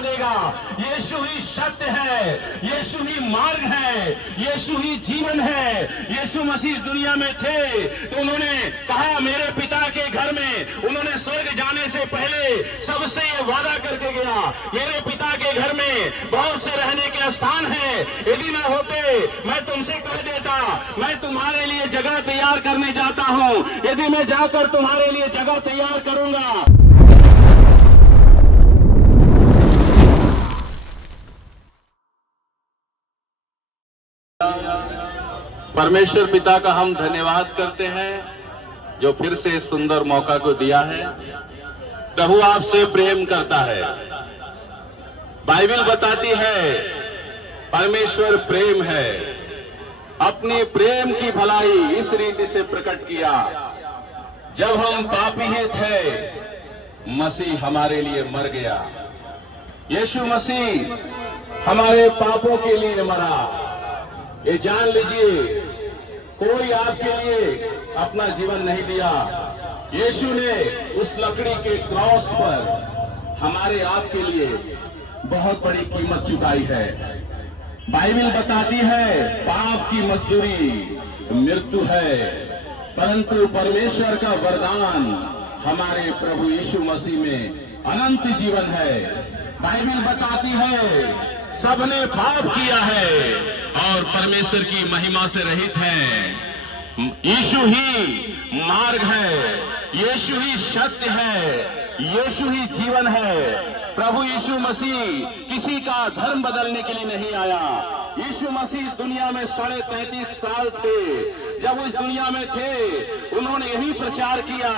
देगा। यीशु ही सत्य है, यीशु ही मार्ग है, यीशु ही जीवन है। यीशु मसीह इस दुनिया में थे तो उन्होंने कहा मेरे पिता के घर में, उन्होंने स्वर्ग जाने से पहले सबसे ये वादा करके गया, मेरे पिता के घर में बहुत से रहने के स्थान हैं, यदि न होते मैं तुमसे कह देता, मैं तुम्हारे लिए जगह तैयार करने जाता हूं, यदि मैं जाकर तुम्हारे लिए जगह तैयार करूंगा। परमेश्वर पिता का हम धन्यवाद करते हैं जो फिर से इस सुंदर मौका को दिया है। प्रभु आपसे प्रेम करता है। बाइबल बताती है परमेश्वर प्रेम है, अपनी प्रेम की भलाई इस रीति से प्रकट किया, जब हम पापी ही थे मसीह हमारे लिए मर गया। यीशु मसीह हमारे पापों के लिए मरा। ये जान लीजिए, कोई आपके लिए अपना जीवन नहीं दिया। यीशु ने उस लकड़ी के क्रॉस पर हमारे आपके लिए बहुत बड़ी कीमत चुकाई है। बाइबल बताती है पाप की मजदूरी मृत्यु है, परंतु परमेश्वर का वरदान हमारे प्रभु यीशु मसीह में अनंत जीवन है। बाइबल बताती है सबने पाप किया है और परमेश्वर की महिमा से रहित हैं। यीशु ही मार्ग है, यीशु ही सत्य है, यीशु ही जीवन है। प्रभु यीशु मसीह किसी का धर्म बदलने के लिए नहीं आया। यीशु मसीह दुनिया में 33.5 साल थे। जब वो इस दुनिया में थे उन्होंने यही प्रचार किया,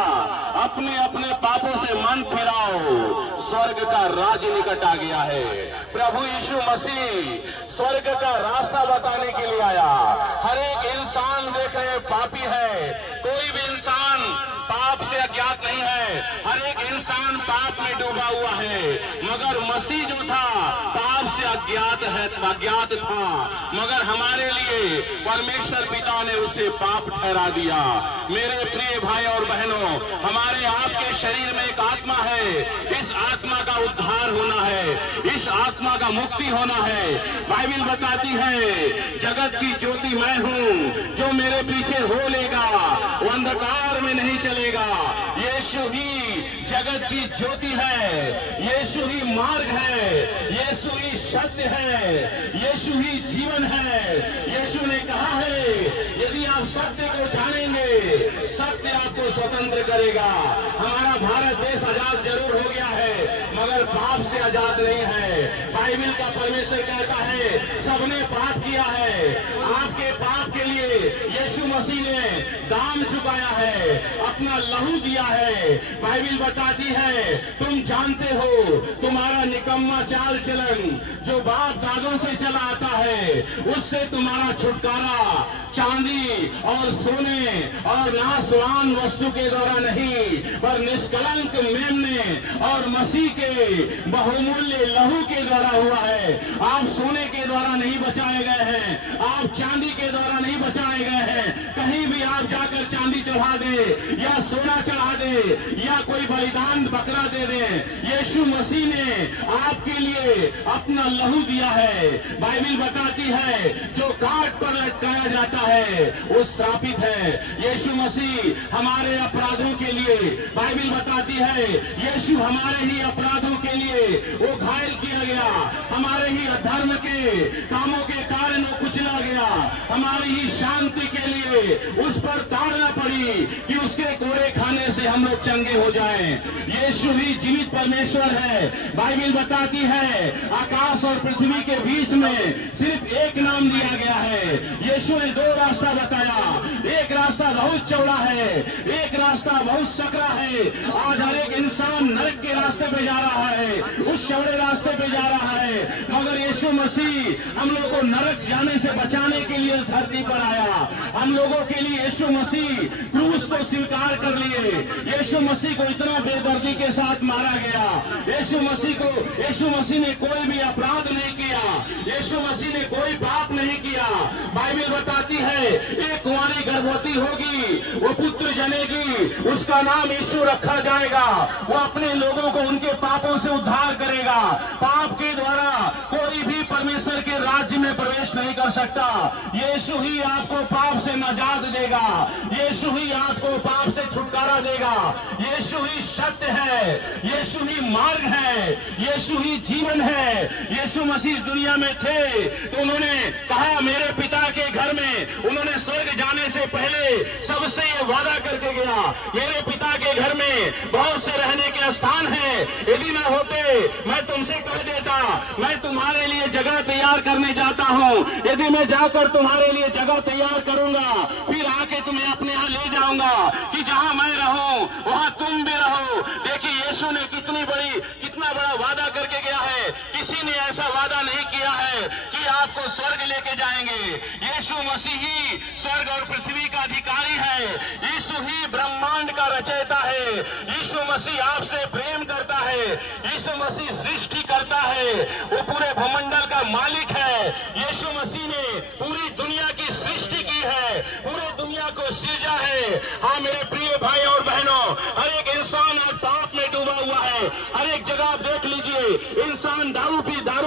अपने अपने पापों से मन फिराओ, स्वर्ग का राज्य निकट आ गया है। प्रभु यीशु मसीह स्वर्ग का रास्ता बताने के लिए आया। हर एक इंसान देख रहे पापी है, कोई भी इंसान पाप से अज्ञात नहीं है, हर एक इंसान पाप में डूबा हुआ है। मगर मसीह जो था पाप से अज्ञात था, मगर हमारे लिए परमेश्वर पिता ने उसे पाप ठहरा दिया। मेरे प्रिय भाई और बहनों, हमारे आपके शरीर में एक आत्मा है, इस आत्मा का उद्धार होना है, इस आत्मा का मुक्ति होना है। बाइबल बताती है जगत की ज्योति मैं हूं, जो मेरे पीछे हो लेगा वो अंधकार में नहीं चलेगा। यीशु ही जगत की ज्योति है, यीशु ही मार्ग है, यीशु ही सत्य है, यीशु ही जीवन है। यीशु ने कहा है यदि आप सत्य को जानेंगे सत्य आपको स्वतंत्र करेगा। हमारा भारत देश आजाद जरूर हो गया है मगर पाप से आजाद नहीं है। बाइबल का परमेश्वर कहता है सबने पाप किया है, आपके पाप के लिए यीशु मसीह ने दाम चुकाया है, अपना लहू दिया है। बाइबल बताती है तुम जानते हो तुम्हारा निकम्मा चाल चलन जो बाप दादों से चला आता है उससे तुम्हारा छुटकारा चांदी और सोने और नाशवान वस्तु के द्वारा नहीं पर निष्कलंक मेमने और मसीह के बहुमूल्य लहू के द्वारा हुआ है। आप सोने के द्वारा नहीं बचाए गए हैं, आप चांदी के द्वारा नहीं बचाए गए हैं। कहीं भी आप जाकर चांदी चढ़ा दे या सोना चढ़ा दे या कोई बलिदान बकरा दे दे, यीशु मसीह ने आपके लिए अपना लहू दिया है। बाइबल बताती है जो काट पर लटकाया जाता है वो श्रापित है। यीशु मसीह हमारे अपराधों के लिए, बाइबल बताती है यीशु हमारे ही अपराधों के लिए वो घायल किया गया, हमारे ही अधर्म के कामों के कारण वो कुचला गया, हमारी ही शांति के लिए उस पर ताड़ना पड़ी कि उसके कोड़े खाने से हम लोग चंगे हो जाएं। यीशु ही जीवित परमेश्वर है। बाइबल बताती है आकाश और पृथ्वी के बीच में सिर्फ एक नाम दिया गया है। यीशु ने दो रास्ता बताया, एक रास्ता बहुत चौड़ा है, एक रास्ता बहुत सकरा है। आज हर एक इंसान नरक के रास्ते पे जा रहा है, उस चौड़े रास्ते पे जा रहा है, मगर यीशु मसीह हम लोगों को नरक जाने से बचाने के लिए धरती पर आया। हम लोगों के लिए यीशु मसीह क्रूस को स्वीकार कर लिए। यीशु मसीह को इतना बेदर्दी के साथ मारा गया, यीशु मसीह को यीशु मसीह ने कोई भी अपराध नहीं किया, यीशु मसीह ने कोई पाप नहीं किया। बाइबल बताती है एक कुंवारी गर्भवती होगी, वो पुत्र जनेगी, उसका नाम यीशु रखा जाएगा। वो अपने लोगों को उनके पापों से उद्धार करेगा। पाप के द्वारा कोई भी परमेश्वर के राज्य में प्रवेश नहीं कर सकता। यीशु ही आपको पाप से नजात देगा, यीशु ही आपको पाप से छुटकारा देगा। यीशु ही सत्य है, यीशु ही मार्ग है, यीशु ही जीवन है। यीशु मसीह इस दुनिया में थे तो उन्होंने कहा मेरे पिता के घर में, उन्होंने स्वर्ग जाने से पहले सबसे ये वादा करके गया, मेरे पिता के घर में बहुत से रहने के स्थान हैं, यदि न होते मैं तुमसे कह देता, मैं तुम्हारे लिए जगह तैयार करने जाता हूं। यदि मैं जाकर तुम्हारे लिए जगह तैयार करूंगा, फिर आके तुम्हें अपने यहां ले जाऊंगा कि जहां मैं रहूं वहां तुम भी रहो। देखिए यीशु ने कितना बड़ा वादा करके गया है। किसी ने ऐसा वादा नहीं किया है कि आपको स्वर्ग लेके जाएंगे। यीशु मसीह ही स्वर्ग और पृथ्वी का अधिकारी है, यीशु ही ब्रह्मांड का रचयिता है। यीशु मसीह आपसे प्रेम करता है, यीशु मसीह सृष्टि करता है, वो पूरे भूमंडल का मालिक है। यीशु मसीह ने पूरी दुनिया की सृष्टि की है, पूरे दुनिया को सृजा है। हाँ मेरे प्रिय भाई और बहनों, हर एक इंसान आज पाप में डूबा हुआ है। हर एक जगह आप देख लीजिए, इंसान दारू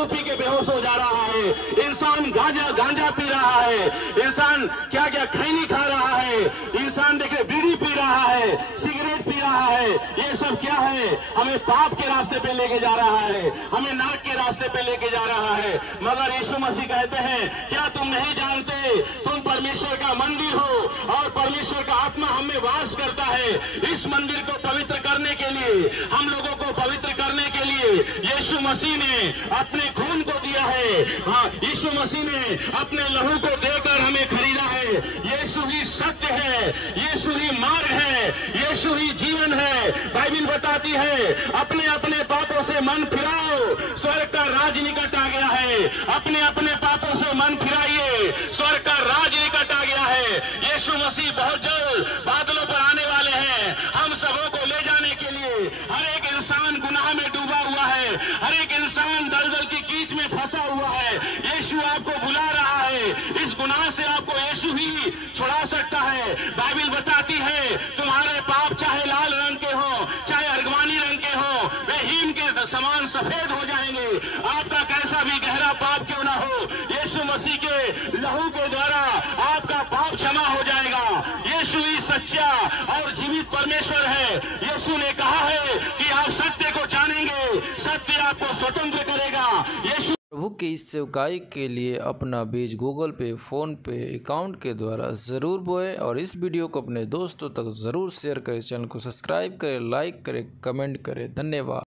पी के बेहोश हो जा रहा है, इंसान गांजा पी रहा है, इंसान क्या खैनी खा रहा है, इंसान देखिए बीड़ी पी रहा है, सिगरेट पी रहा है। ये सब क्या है? हमें पाप के रास्ते पे लेके जा रहा है, हमें नरक के रास्ते पे लेके जा रहा है। मगर यीशु मसीह कहते हैं क्या तुम नहीं जानते तुम परमेश्वर का मंदिर हो और परमेश्वर का आत्मा हम में वास करता है। इस मंदिर को पवित्र करने के लिए, हम लोगों को पवित्र करने के लिए यीशु मसीह ने अपने खून को दिया है। हाँ, यीशु मसीह ने अपने लहू को देकर हमें खरीदा है। यीशु ही सत्य है, यीशु ही मार्ग है, यीशु ही जीवन है। बाइबल बताती है अपने अपने पापों से मन फिराओ, स्वर्ग का राज निकट आ गया है। अपने अपने पापों से मन फिराइए, स्वर्ग का राज निकट आ गया है। यीशु मसीह बहुत जल्द बादलों पर आने वाले हैं हम सबों को ले जाने के लिए। हर एक इंसान गुनाह में डूबा हुआ है, हर एक इंसान दलदल की कीच में फंसा हुआ है। यीशु आपको बुला रहा है, इस गुनाह से आपको यीशु ही छुड़ा सकता है। बाइबल बताती है तुम्हारे पाप चाहे लाल रंग के हो, चाहे अर्गवानी रंग के हो, वे हिम के समान सफेद हो जाएंगे। आपका कैसा भी गहरा पाप क्यों ना हो, यीशु मसीह के लहू के द्वारा आपका पाप क्षमा हो जाएगा। यीशु ही सच्चा और जीवित परमेश्वर है। यीशु ने कहा है कि आप सत्य को जानेंगे, सत्य आपको स्वतंत्र करेगा। यीशु प्रभु की इस सेवकाई के लिए अपना बीज गूगल पे, फोन पे अकाउंट के द्वारा ज़रूर बोए और इस वीडियो को अपने दोस्तों तक ज़रूर शेयर करें। चैनल को सब्सक्राइब करें, लाइक करें, कमेंट करें। धन्यवाद।